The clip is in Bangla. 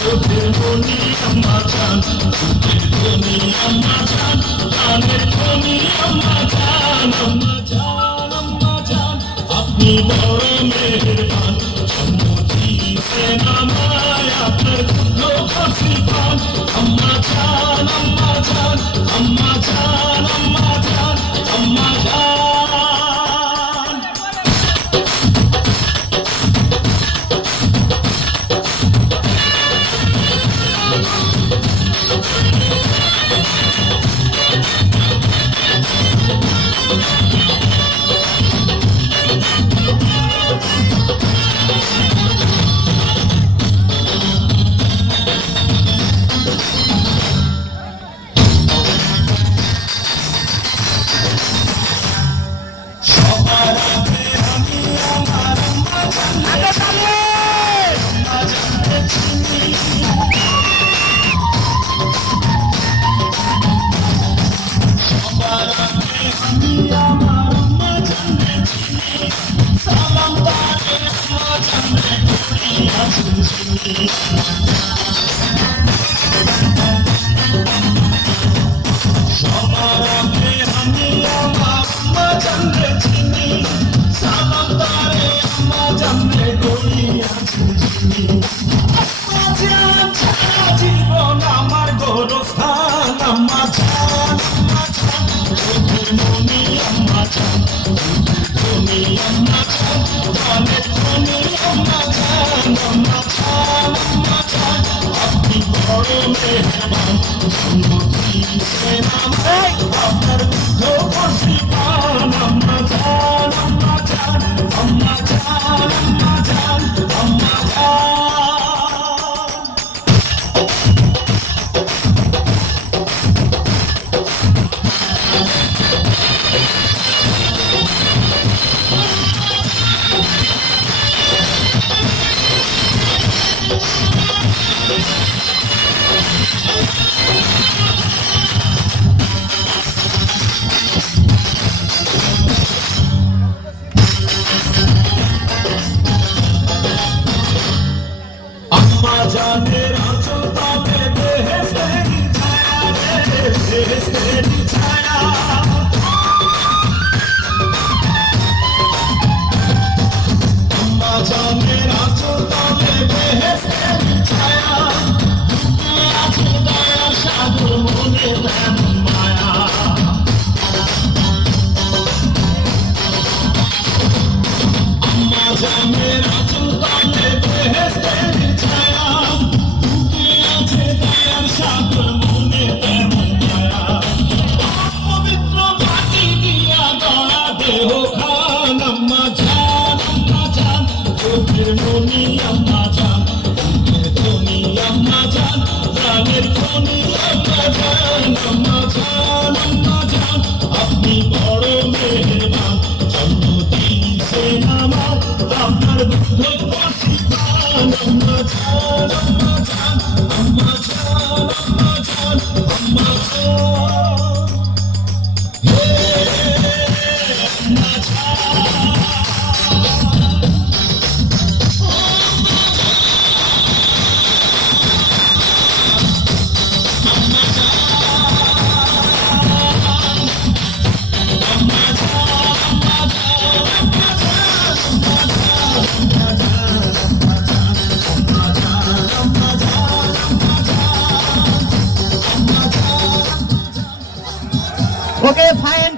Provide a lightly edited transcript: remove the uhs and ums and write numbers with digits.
চোখের মনি আম্মা জান, চোখের মনি আম্মা জান, প্রাণের মনি আম্মা জান, আম্মা জান, আম্মা জান, আপনি বড় মেহেরবান, জন্ম দিয়েছেন আমায় আপনার পুত্র খসিবান, আম্মা জান, আম্মা জান, আম্মা জান, আম্মা জান, আম্মা জান। সবার আগে আমি আমার আম্মা জানতে চিনি, সালাম তারে আম্মা জানতে করি আছি চিনি, আম্মা জান সারা জীবন আমার গোরস্থান, আম্মা জান, আম্মা জান, চোখের মনি আম্মা জান, মনি আম্মা জান, প্রাণের মনি আম্মা জান, আম্মা জান, আম্মা জান, আপনি বড় মেহেরবান, জন্ম দিয়েছেন আমায় আপনার বুদ্ধ খসিবান, আম্মা জান, আম্মা জান, আম্মা জান, আম্মা জান, আম্মা জান। আম্মা জানের আঁচল তলে বেহেশতের ছায়া রে, বেহেশতের ছায়া, আম্মা জানের আঁচল তলে বেহেশতের ছায়া, বুকে আছে দয়া সাগর মনে তেমন মায়া, আম্মা জানের আঁচল তলে বেহেশতের ছায়া, বুকে আছে দয়ার সাগর মনে তেমন মায়া, পবিত্র মাটি দিয়া গড়া দেহ খান, আম্মা জান, আম্মা জান, চোখের মনি আম্মা জান, চোখের ধনি আম্মা জান, প্রাণের ধনি আম্মা জান, আম্মা জান, আম্মা জান, আপনি বড় মেহেরবান, জন্ম দিয়েছেন আমায় আপনার বুদ্ধ খসিবান, আম্মা জান, আম্মা জান, আম্মা জান, আম্মা জান, আম্মা জান, হে আম্মা জান। Okay fine.